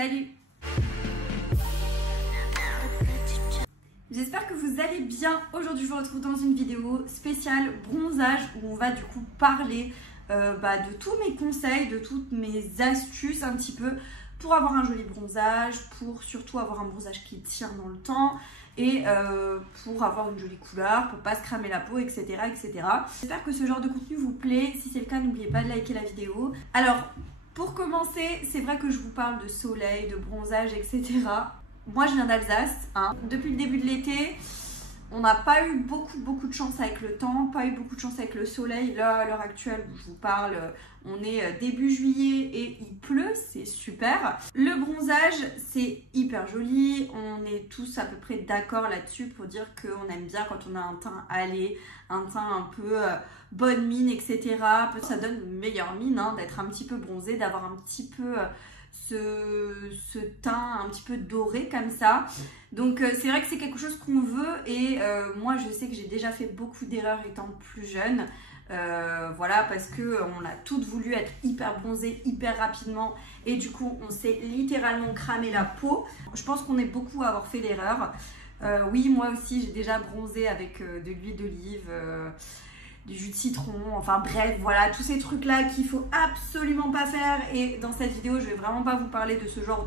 Salut! J'espère que vous allez bien. Aujourd'hui, je vous retrouve dans une vidéo spéciale bronzage où on va du coup parler de tous mes conseils, de toutes mes astuces un petit peu pour avoir un joli bronzage, pour surtout avoir un bronzage qui tire dans le temps et pour avoir une jolie couleur, pour pas se cramer la peau, etc. etc. J'espère que ce genre de contenu vous plaît. Si c'est le cas, n'oubliez pas de liker la vidéo. Alors, pour commencer, c'est vrai que je vous parle de soleil, de bronzage, etc. Moi, je viens d'Alsace. Depuis le début de l'été, on n'a pas eu beaucoup de chance avec le temps, pas eu beaucoup de chance avec le soleil. Là, à l'heure actuelle où je vous parle, on est début juillet et il pleut, c'est super. Le bronzage, c'est hyper joli. On est tous à peu près d'accord là-dessus pour dire qu'on aime bien quand on a un teint allé, un teint un peu bonne mine, etc. Ça donne une meilleure mine d'être un petit peu bronzé, d'avoir un petit peu... ce teint un petit peu doré comme ça. Donc c'est vrai que c'est quelque chose qu'on veut et moi je sais que j'ai déjà fait beaucoup d'erreurs étant plus jeune. Voilà, parce que on a toutes voulu être hyper bronzé hyper rapidement et du coup on s'est littéralement cramé la peau. Je pense qu'on est beaucoup à avoir fait l'erreur. Oui, moi aussi j'ai déjà bronzé avec de l'huile d'olive, du jus de citron, enfin bref, voilà, tous ces trucs là qu'il faut absolument pas faire. Et dans cette vidéo, je vais vraiment pas vous parler de ce genre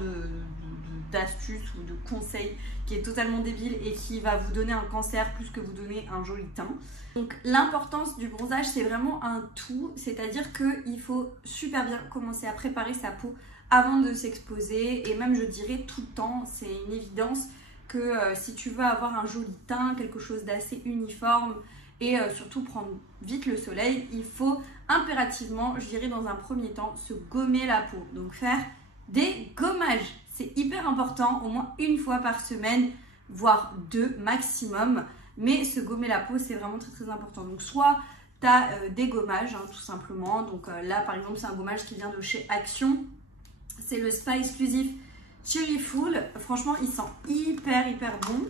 d'astuces ou de conseils qui est totalement débile et qui va vous donner un cancer plus que vous donner un joli teint. Donc l'importance du bronzage, c'est vraiment un tout, c'est-à-dire qu'il faut super bien commencer à préparer sa peau avant de s'exposer, et même je dirais tout le temps, c'est une évidence que si tu veux avoir un joli teint, quelque chose d'assez uniforme, et surtout prendre vite le soleil, il faut impérativement, je dirais dans un premier temps, se gommer la peau. Donc faire des gommages, c'est hyper important, au moins une fois par semaine, voire deux maximum. Mais se gommer la peau, c'est vraiment très important. Donc soit tu as des gommages, tout simplement. Donc là par exemple, c'est un gommage qui vient de chez Action. C'est le Spa exclusif Cherry Full. Franchement, il sent hyper bon.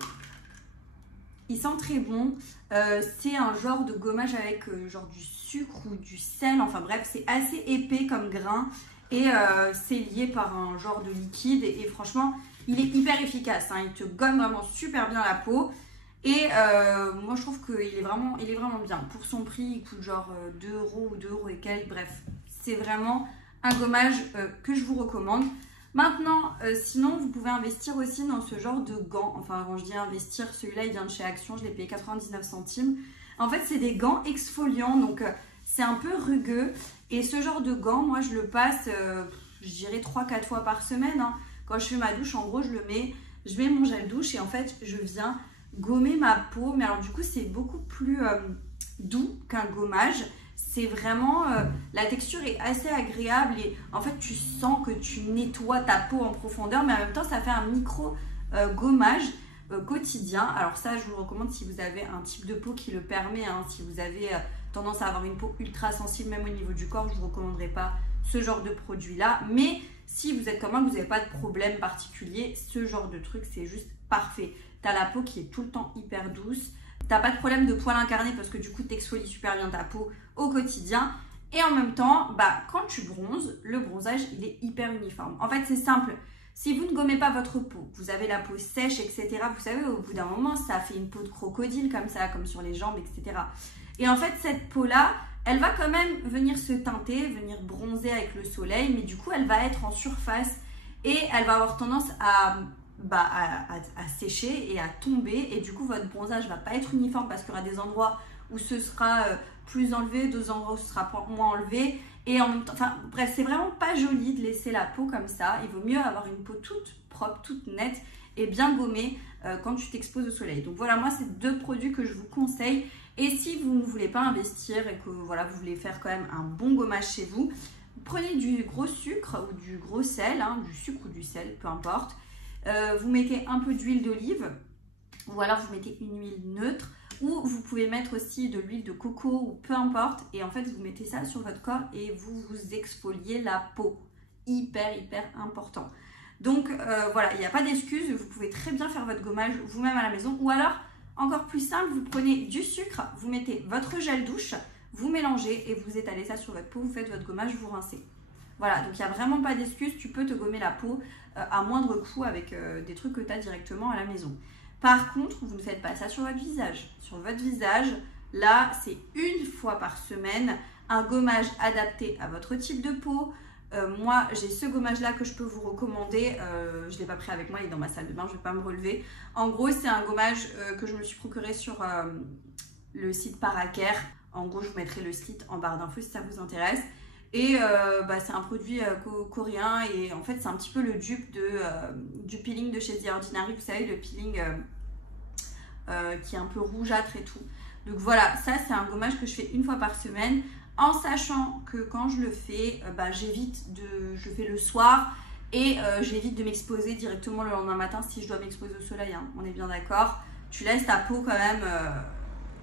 Il sent très bon. C'est un genre de gommage avec genre du sucre ou du sel. Enfin bref, c'est assez épais comme grain. Et c'est lié par un genre de liquide. Et franchement, il est hyper efficace. Il te gomme vraiment super bien la peau. Et moi, je trouve qu'il est vraiment bien. Pour son prix, il coûte genre 2 € ou 2 € et quelques. Bref, c'est vraiment un gommage que je vous recommande. Maintenant, sinon, vous pouvez investir aussi dans ce genre de gants. Enfin, quand je dis investir, celui-là, il vient de chez Action. Je l'ai payé 99 centimes. En fait, c'est des gants exfoliants. Donc, c'est un peu rugueux. Et ce genre de gants, moi, je le passe, je dirais 3-4 fois par semaine. Quand je fais ma douche, en gros, je mets mon gel douche et en fait, je viens gommer ma peau. Mais alors, du coup, c'est beaucoup plus doux qu'un gommage. C'est vraiment, la texture est assez agréable et en fait tu sens que tu nettoies ta peau en profondeur, mais en même temps ça fait un micro gommage quotidien. Alors ça, je vous recommande si vous avez un type de peau qui le permet. Si vous avez tendance à avoir une peau ultra sensible, même au niveau du corps, je ne vous recommanderais pas ce genre de produit là. Mais si vous êtes comme moi, vous n'avez pas de problème particulier, ce genre de truc c'est juste parfait. Tu as la peau qui est tout le temps hyper douce. T'as pas de problème de poils incarnés parce que du coup t'exfolies super bien ta peau au quotidien. Et en même temps, quand tu bronzes, le bronzage il est hyper uniforme. En fait c'est simple, si vous ne gommez pas votre peau, vous avez la peau sèche, etc. Vous savez, au bout d'un moment ça fait une peau de crocodile comme ça, comme sur les jambes, etc. Et en fait cette peau là, elle va quand même venir se teinter, venir bronzer avec le soleil, mais du coup elle va être en surface et elle va avoir tendance à sécher et à tomber, et du coup votre bronzage va pas être uniforme parce qu'il y aura des endroits où ce sera plus enlevé, d'autres endroits où ce sera moins enlevé, et en même temps, enfin bref, c'est vraiment pas joli de laisser la peau comme ça. Il vaut mieux avoir une peau toute propre, toute nette et bien gommée quand tu t'exposes au soleil. Donc voilà, moi c'est deux produits que je vous conseille. Et si vous ne voulez pas investir et que voilà, vous voulez faire quand même un bon gommage chez vous, prenez du gros sucre ou du gros sel, du sucre ou du sel, peu importe. Vous mettez un peu d'huile d'olive ou alors vous mettez une huile neutre, ou vous pouvez mettre aussi de l'huile de coco ou peu importe, et en fait vous mettez ça sur votre corps et vous vous exfoliez la peau. Hyper important. Donc voilà, il n'y a pas d'excuse, vous pouvez très bien faire votre gommage vous-même à la maison, ou alors encore plus simple, vous prenez du sucre, vous mettez votre gel douche, vous mélangez et vous étalez ça sur votre peau, vous faites votre gommage, vous rincez. Voilà, donc il n'y a vraiment pas d'excuse, tu peux te gommer la peau à moindre coût avec des trucs que tu as directement à la maison. Par contre, vous ne faites pas ça sur votre visage. Sur votre visage, là, c'est une fois par semaine un gommage adapté à votre type de peau. Moi, j'ai ce gommage-là que je peux vous recommander. Je ne l'ai pas pris avec moi, il est dans ma salle de bain, je ne vais pas me relever. En gros, c'est un gommage que je me suis procuré sur le site Paracare. En gros, je vous mettrai le site en barre d'infos si ça vous intéresse. Et c'est un produit coréen et en fait, c'est un petit peu le dupe du peeling de chez The Ordinary. Vous savez, le peeling qui est un peu rougeâtre et tout. Donc voilà, ça, c'est un gommage que je fais une fois par semaine. En sachant que quand je le fais, je fais le soir et j'évite de m'exposer directement le lendemain matin si je dois m'exposer au soleil, hein, on est bien d'accord. Tu laisses ta peau quand même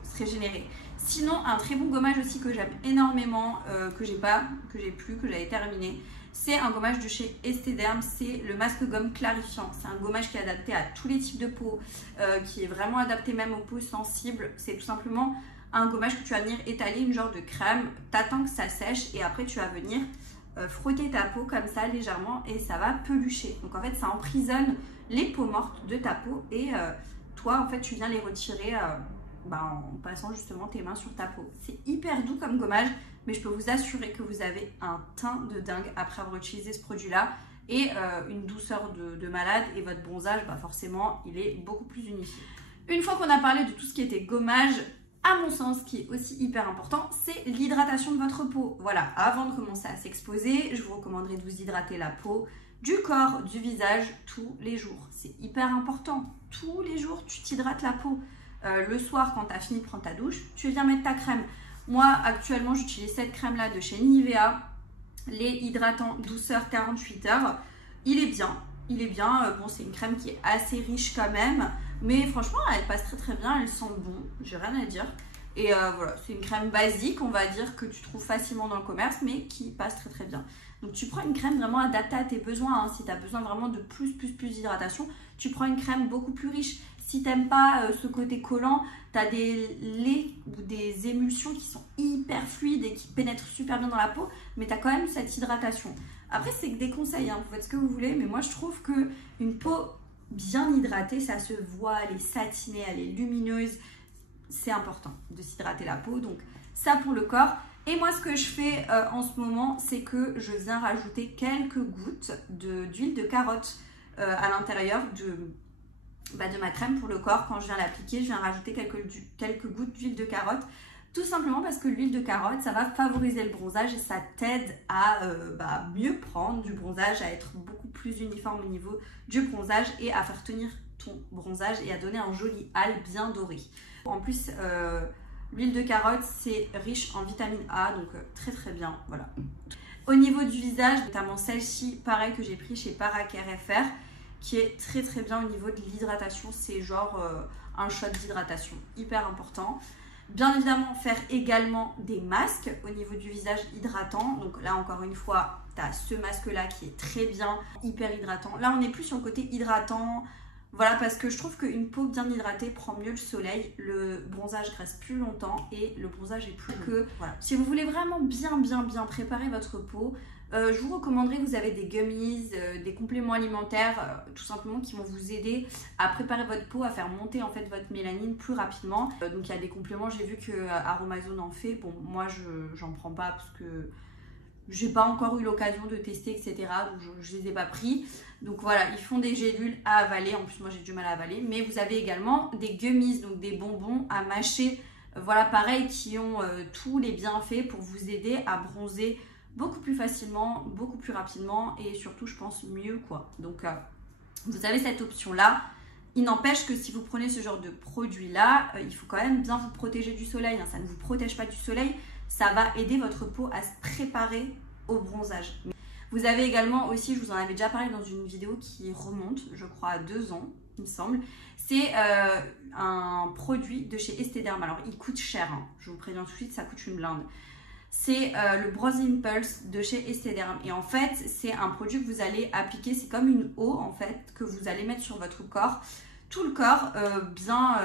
se régénérer. Sinon, un très bon gommage aussi que j'aime énormément, que j'ai plus, que j'avais terminé, c'est un gommage de chez Estée Derm, c'est le masque gomme clarifiant. C'est un gommage qui est adapté à tous les types de peau, qui est vraiment adapté même aux peaux sensibles. C'est tout simplement un gommage que tu vas venir étaler une genre de crème, t'attends que ça sèche et après tu vas venir frotter ta peau comme ça légèrement et ça va pelucher. Donc en fait ça emprisonne les peaux mortes de ta peau et toi en fait tu viens les retirer en passant justement tes mains sur ta peau. C'est hyper doux comme gommage mais je peux vous assurer que vous avez un teint de dingue après avoir utilisé ce produit là et une douceur de malade et votre bronzage forcément il est beaucoup plus unifié. Une fois qu'on a parlé de tout ce qui était gommage, à mon sens, ce qui est aussi hyper important, c'est l'hydratation de votre peau. Voilà, avant de commencer à s'exposer, je vous recommanderais de vous hydrater la peau, du corps, du visage, tous les jours. C'est hyper important. Tous les jours, tu t'hydrates la peau. Le soir, quand tu as fini de prendre ta douche, tu viens mettre ta crème. Moi, actuellement, j'utilise cette crème-là de chez Nivea, les hydratants douceur 48 heures. Il est bien. Bon, c'est une crème qui est assez riche quand même. Mais franchement, elle passe très très bien, elle sent bon, j'ai rien à dire. Et voilà, c'est une crème basique, on va dire, que tu trouves facilement dans le commerce, mais qui passe très très bien. Donc tu prends une crème vraiment adaptée à tes besoins, hein. Si tu as besoin vraiment de plus d'hydratation, tu prends une crème beaucoup plus riche. Si tu n'aimes pas ce côté collant, tu as des laits ou des émulsions qui sont hyper fluides et qui pénètrent super bien dans la peau, mais tu as quand même cette hydratation. Après, c'est que des conseils, hein, vous faites ce que vous voulez, mais moi je trouve qu'une peau bien hydratée, ça se voit, elle est satinée, elle est lumineuse. C'est important de s'hydrater la peau, donc ça pour le corps. Et moi, ce que je fais en ce moment, c'est que je viens rajouter quelques gouttes d'huile de carotte à l'intérieur de ma crème pour le corps. Quand je viens l'appliquer, je viens rajouter quelques gouttes d'huile de carotte. Tout simplement parce que l'huile de carotte, ça va favoriser le bronzage et ça t'aide à mieux prendre du bronzage, à être beaucoup plus uniforme au niveau du bronzage et à faire tenir ton bronzage et à donner un joli hâle bien doré. En plus, l'huile de carotte, c'est riche en vitamine A, donc très très bien, voilà. Au niveau du visage, notamment celle-ci, pareil que j'ai pris chez Paracare FR, qui est très très bien au niveau de l'hydratation, c'est genre un shot d'hydratation, hyper important. Bien évidemment, faire également des masques au niveau du visage hydratant. Donc là, encore une fois, tu as ce masque-là qui est très bien, hyper hydratant. Là, on est plus sur le côté hydratant. Voilà, parce que je trouve qu'une peau bien hydratée prend mieux le soleil. Le bronzage reste plus longtemps et le bronzage est plus que... Voilà. Si vous voulez vraiment bien préparer votre peau, je vous recommanderais, vous avez des gummies, des compléments alimentaires tout simplement qui vont vous aider à préparer votre peau, à faire monter en fait votre mélanine plus rapidement. Donc il y a des compléments, j'ai vu que Aromazone en fait. Bon, moi j'en prends pas parce que j'ai pas encore eu l'occasion de tester, etc. Donc je les ai pas pris. Donc voilà, ils font des gélules à avaler. En plus moi j'ai du mal à avaler. Mais vous avez également des gummies, donc des bonbons à mâcher. Voilà, pareil, qui ont tous les bienfaits pour vous aider à bronzer beaucoup plus facilement, beaucoup plus rapidement et surtout je pense mieux quoi. Donc vous avez cette option là. Il n'empêche que si vous prenez ce genre de produit là, il faut quand même bien vous protéger du soleil, hein. Ça ne vous protège pas du soleil, ça va aider votre peau à se préparer au bronzage. Vous avez également aussi, je vous en avais déjà parlé dans une vidéo qui remonte, je crois à 2 ans il me semble, c'est un produit de chez Estée Derm. Alors il coûte cher, hein. Je vous préviens tout de suite, ça coûte une blinde. C'est le Bronze Impulse de chez Estée Derm. Et en fait, c'est un produit que vous allez appliquer. C'est comme une eau en fait que vous allez mettre sur votre corps. Tout le corps, bien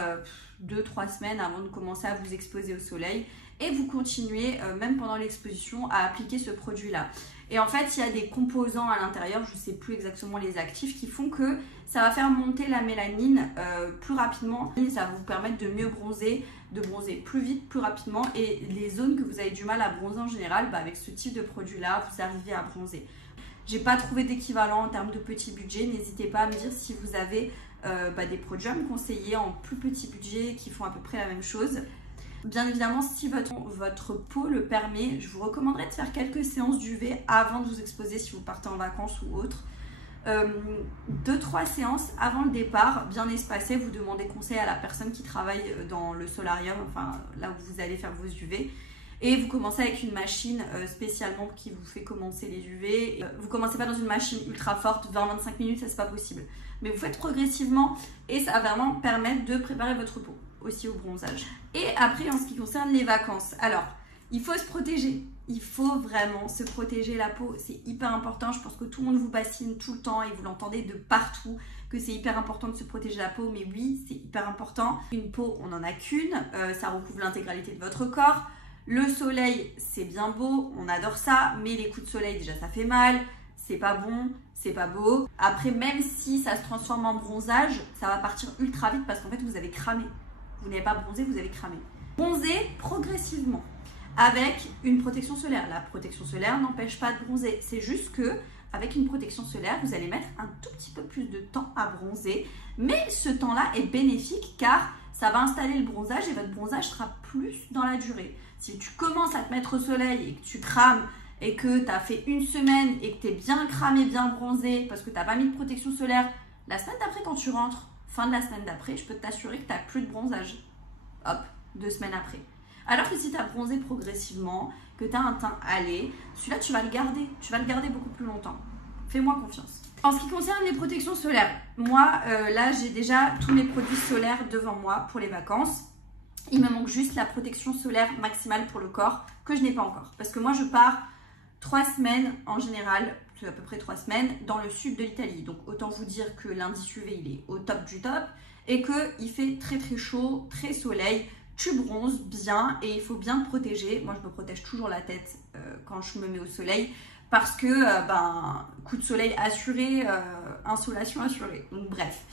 2-3 semaines avant de commencer à vous exposer au soleil. Et vous continuez, même pendant l'exposition, à appliquer ce produit-là. Et en fait, il y a des composants à l'intérieur, je ne sais plus exactement les actifs, qui font que ça va faire monter la mélanine plus rapidement. Ça va vous permettre de mieux bronzer, de bronzer plus vite, plus rapidement. Et les zones que vous avez du mal à bronzer en général, avec ce type de produit-là, vous arrivez à bronzer. J'ai pas trouvé d'équivalent en termes de petit budget. N'hésitez pas à me dire si vous avez des produits à me conseiller en plus petit budget qui font à peu près la même chose. Bien évidemment, si votre peau le permet, je vous recommanderais de faire quelques séances d'UV avant de vous exposer si vous partez en vacances ou autre. 2-3 séances avant le départ, bien espacées, vous demandez conseil à la personne qui travaille dans le solarium, enfin là où vous allez faire vos UV. Et vous commencez avec une machine spécialement qui vous fait commencer les UV. Vous commencez pas dans une machine ultra forte, 20-25 minutes, ça c'est pas possible. Mais vous faites progressivement et ça va vraiment permettre de préparer votre peau aussi au bronzage. Et après, en ce qui concerne les vacances, alors il faut se protéger. Il faut vraiment se protéger la peau, c'est hyper important. Je pense que tout le monde vous bassine tout le temps et vous l'entendez de partout que c'est hyper important de se protéger la peau. Mais oui, c'est hyper important. Une peau, on n'en a qu'une, ça recouvre l'intégralité de votre corps. Le soleil, c'est bien beau, on adore ça, mais les coups de soleil, déjà ça fait mal, c'est pas bon, c'est pas beau. Après, même si ça se transforme en bronzage, ça va partir ultra vite parce qu'en fait, vous avez cramé. Vous n'avez pas bronzé, vous avez cramé. Bronzer progressivement avec une protection solaire. La protection solaire n'empêche pas de bronzer, c'est juste que avec une protection solaire, vous allez mettre un tout petit peu plus de temps à bronzer, mais ce temps-là est bénéfique car ça va installer le bronzage et votre bronzage sera plus dans la durée. Si tu commences à te mettre au soleil et que tu crames et que tu as fait une semaine et que tu es bien cramé, bien bronzé parce que tu n'as pas mis de protection solaire, la semaine d'après quand tu rentres, fin de la semaine d'après, je peux t'assurer que tu n'as plus de bronzage. Hop, 2 semaines après. Alors que si tu as bronzé progressivement, que tu as un teint allé, celui-là tu vas le garder beaucoup plus longtemps. Fais-moi confiance. En ce qui concerne les protections solaires, moi là j'ai déjà tous mes produits solaires devant moi pour les vacances. Il me manque juste la protection solaire maximale pour le corps que je n'ai pas encore. Parce que moi je pars 3 semaines en général, à peu près 3 semaines, dans le sud de l'Italie. Donc autant vous dire que l'indice UV il est au top du top et qu'il fait très très chaud, très soleil. Tu bronzes bien et il faut bien te protéger. Moi je me protège toujours la tête quand je me mets au soleil. Parce que, coup de soleil assuré, insolation assurée. Donc bref,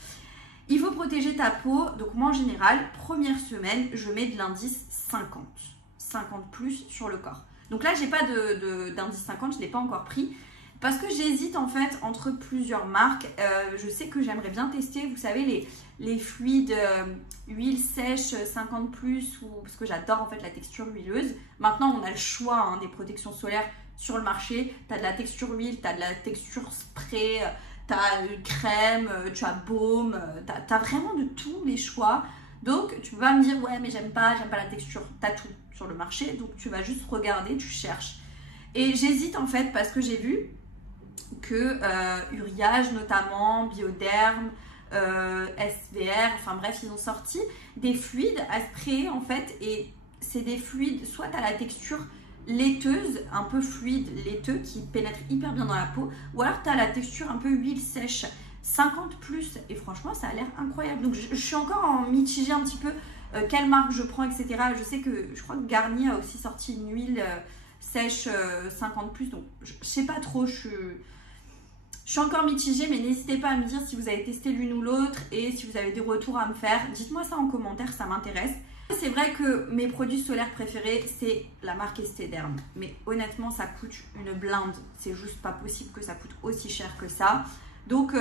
il faut protéger ta peau. Donc moi en général, première semaine, je mets de l'indice 50. 50 plus sur le corps. Donc là, j'ai pas d'indice 50, je ne l'ai pas encore pris. Parce que j'hésite en fait entre plusieurs marques. Je sais que j'aimerais bien tester, vous savez, les fluides huile sèche 50 plus. Parce que j'adore en fait la texture huileuse. Maintenant, on a le choix des protections solaires sur le marché. Tu as de la texture huile, tu as de la texture spray, tu as crème, tu as baume, tu as vraiment de tous les choix. Donc tu peux pas me dire ouais mais j'aime pas la texture, tu as tout sur le marché. Donc tu vas juste regarder, tu cherches. Et j'hésite en fait parce que j'ai vu que Uriage notamment, Bioderm, SVR, enfin bref ils ont sorti des fluides à sprayer en fait. Et c'est des fluides, soit tu as la texture laiteuse, un peu fluide, laiteux, qui pénètre hyper bien dans la peau, ou alors tu as la texture un peu huile sèche, 50 plus, et franchement ça a l'air incroyable. Donc je suis encore en mitigé un petit peu quelle marque je prends, etc. Je sais que, je crois que Garnier a aussi sorti une huile sèche 50 plus, donc je sais pas trop, je suis encore mitigée, mais n'hésitez pas à me dire si vous avez testé l'une ou l'autre et si vous avez des retours à me faire, dites-moi ça en commentaire, ça m'intéresse. C'est vrai que mes produits solaires préférés, c'est la marque Estée Derm. Mais honnêtement, ça coûte une blinde. C'est juste pas possible que ça coûte aussi cher que ça. Donc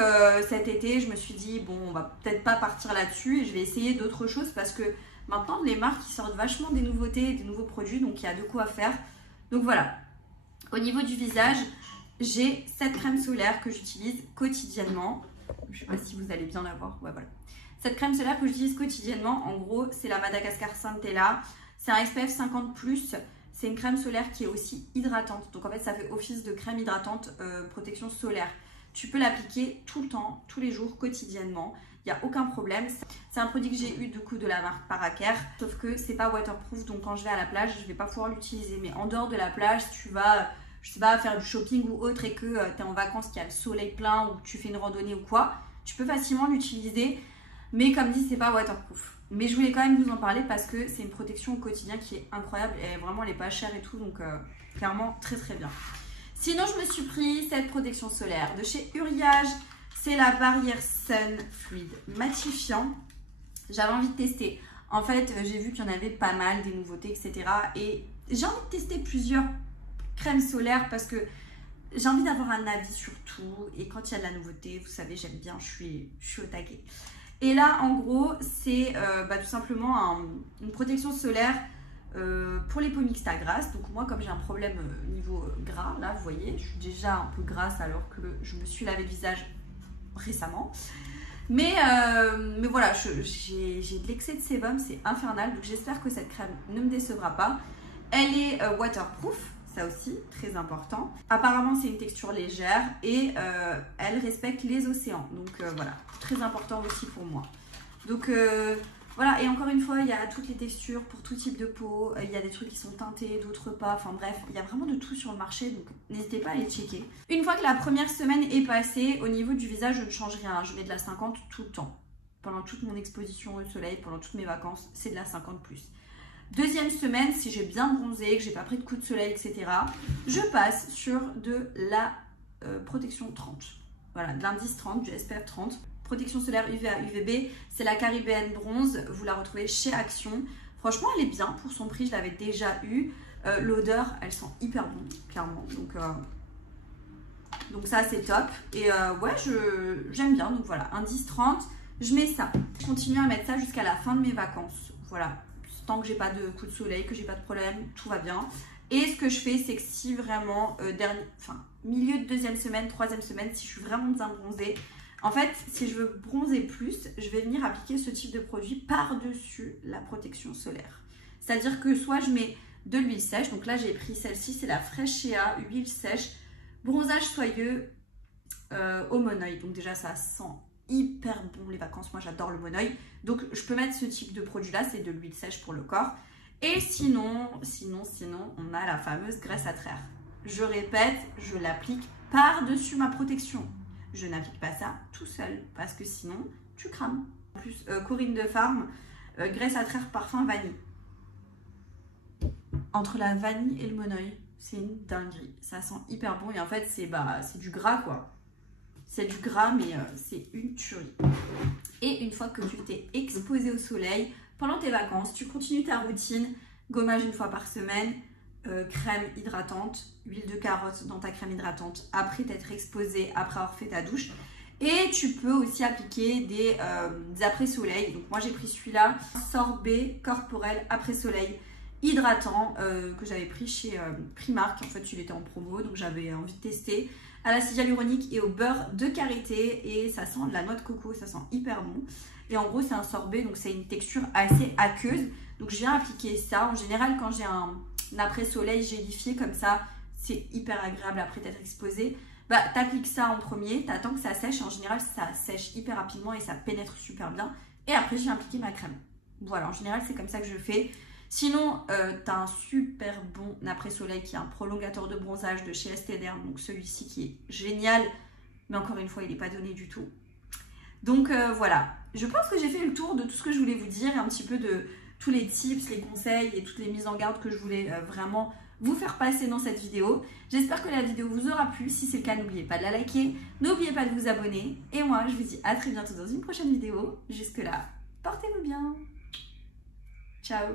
cet été, je me suis dit, bon, on va peut-être pas partir là-dessus et je vais essayer d'autres choses parce que maintenant, les marques ils sortent vachement des nouveautés, des nouveaux produits, donc il y a de quoi faire. Donc voilà. Au niveau du visage, j'ai cette crème solaire que j'utilise quotidiennement. Je sais pas si vous allez bien la voir. Ouais, voilà. Cette crème solaire que j'utilise quotidiennement, en gros, c'est la Madagascar Centella. C'est un SPF 50+. C'est une crème solaire qui est aussi hydratante. Donc en fait, ça fait office de crème hydratante protection solaire. Tu peux l'appliquer tout le temps, tous les jours, quotidiennement. Il n'y a aucun problème. C'est un produit que j'ai eu du coup de la marque Paracare. Sauf que c'est pas waterproof. Donc quand je vais à la plage, je ne vais pas pouvoir l'utiliser. Mais en dehors de la plage, si tu vas, je sais pas, faire du shopping ou autre et que tu es en vacances, qu'il y a le soleil plein ou que tu fais une randonnée ou quoi, tu peux facilement l'utiliser. Mais comme dit, c'est pas waterproof. Mais je voulais quand même vous en parler parce que c'est une protection au quotidien qui est incroyable. Et vraiment, elle est pas chère et tout. Donc clairement, très très bien. Sinon, je me suis pris cette protection solaire de chez Uriage. C'est la barrière Sun Fluide Matifiant. J'avais envie de tester. En fait, j'ai vu qu'il y en avait pas mal, des nouveautés, etc. Et j'ai envie de tester plusieurs crèmes solaires parce que j'ai envie d'avoir un avis sur tout. Et quand il y a de la nouveauté, vous savez, j'aime bien, je suis au taquet. Et là, en gros, c'est tout simplement une protection solaire pour les peaux mixtes à grasse. Donc moi, comme j'ai un problème niveau gras, là, vous voyez, je suis déjà un peu grasse alors que je me suis lavé le visage récemment. Mais voilà, j'ai de l'excès de sébum, c'est infernal. Donc j'espère que cette crème ne me décevra pas. Elle est waterproof, ça aussi, très important. Apparemment, c'est une texture légère et elle respecte les océans. Donc voilà, très important aussi pour moi. Donc voilà, et encore une fois, il y a toutes les textures pour tout type de peau. Il y a des trucs qui sont teintés, d'autres pas. Enfin bref, il y a vraiment de tout sur le marché, donc n'hésitez pas à les checker. Une fois que la première semaine est passée, au niveau du visage, je ne change rien. Je mets de la 50 tout le temps. Pendant toute mon exposition au soleil, pendant toutes mes vacances, c'est de la 50+. Deuxième semaine, si j'ai bien bronzé, que j'ai pas pris de coup de soleil, etc., je passe sur de la protection 30. Voilà, de l'indice 30, du SPF 30. Protection solaire UVA UVB, c'est la Caribbean Bronze, vous la retrouvez chez Action. Franchement, elle est bien pour son prix, je l'avais déjà eu. L'odeur, elle sent hyper bon, clairement. Donc ça, c'est top. Et ouais, j'aime bien. Donc voilà, indice 30, je mets ça. Je continue à mettre ça jusqu'à la fin de mes vacances. Voilà, tant que j'ai pas de coup de soleil, que j'ai pas de problème, tout va bien. Et ce que je fais, c'est que si vraiment, milieu de deuxième semaine, troisième semaine, si je suis vraiment bien bronzée, en fait, si je veux bronzer plus, je vais venir appliquer ce type de produit par-dessus la protection solaire. C'est-à-dire que soit je mets de l'huile sèche, donc là j'ai pris celle-ci, c'est la Freshea huile sèche, bronzage soyeux au monoeil. Donc déjà ça sent hyper bon les vacances, moi j'adore le monoeil. Donc je peux mettre ce type de produit-là, c'est de l'huile sèche pour le corps. Et sinon, on a la fameuse graisse à traire. Je répète, je l'applique par-dessus ma protection. Je n'applique pas ça tout seul parce que sinon tu crames. En plus, Corinne de Farm, graisse à traire parfum vanille. Entre la vanille et le monoeil, c'est une dinguerie. Ça sent hyper bon et en fait c'est du gras quoi. C'est du gras mais c'est une tuerie. Et une fois que tu t'es exposé au soleil, pendant tes vacances, tu continues ta routine. Gommage une fois par semaine. Crème hydratante, huile de carotte dans ta crème hydratante après t'être exposé, après avoir fait ta douche. Et tu peux aussi appliquer des après-soleil. Donc moi j'ai pris celui-là, sorbet corporel après-soleil hydratant que j'avais pris chez Primark. En fait il était en promo donc j'avais envie de tester. À l'acide hyaluronique et au beurre de karité et ça sent de la noix de coco, ça sent hyper bon. Et en gros c'est un sorbet donc c'est une texture assez aqueuse. Donc je viens appliquer ça. En général quand j'ai un après-soleil gélifié comme ça, c'est hyper agréable après t'être exposé. T'appliques ça en premier, t'attends que ça sèche. En général, ça sèche hyper rapidement et ça pénètre super bien. Et après, j'ai appliqué ma crème. Voilà, en général, c'est comme ça que je fais. Sinon, t'as un super bon après-soleil qui est un prolongateur de bronzage de chez Estée Derm. Donc celui-ci qui est génial. Mais encore une fois, il n'est pas donné du tout. Donc voilà, je pense que j'ai fait le tour de tout ce que je voulais vous dire. Un petit peu de tous les tips, les conseils et toutes les mises en garde que je voulais vraiment vous faire passer dans cette vidéo. J'espère que la vidéo vous aura plu. Si c'est le cas, n'oubliez pas de la liker, n'oubliez pas de vous abonner. Et moi, je vous dis à très bientôt dans une prochaine vidéo. Jusque là, portez-vous bien. Ciao.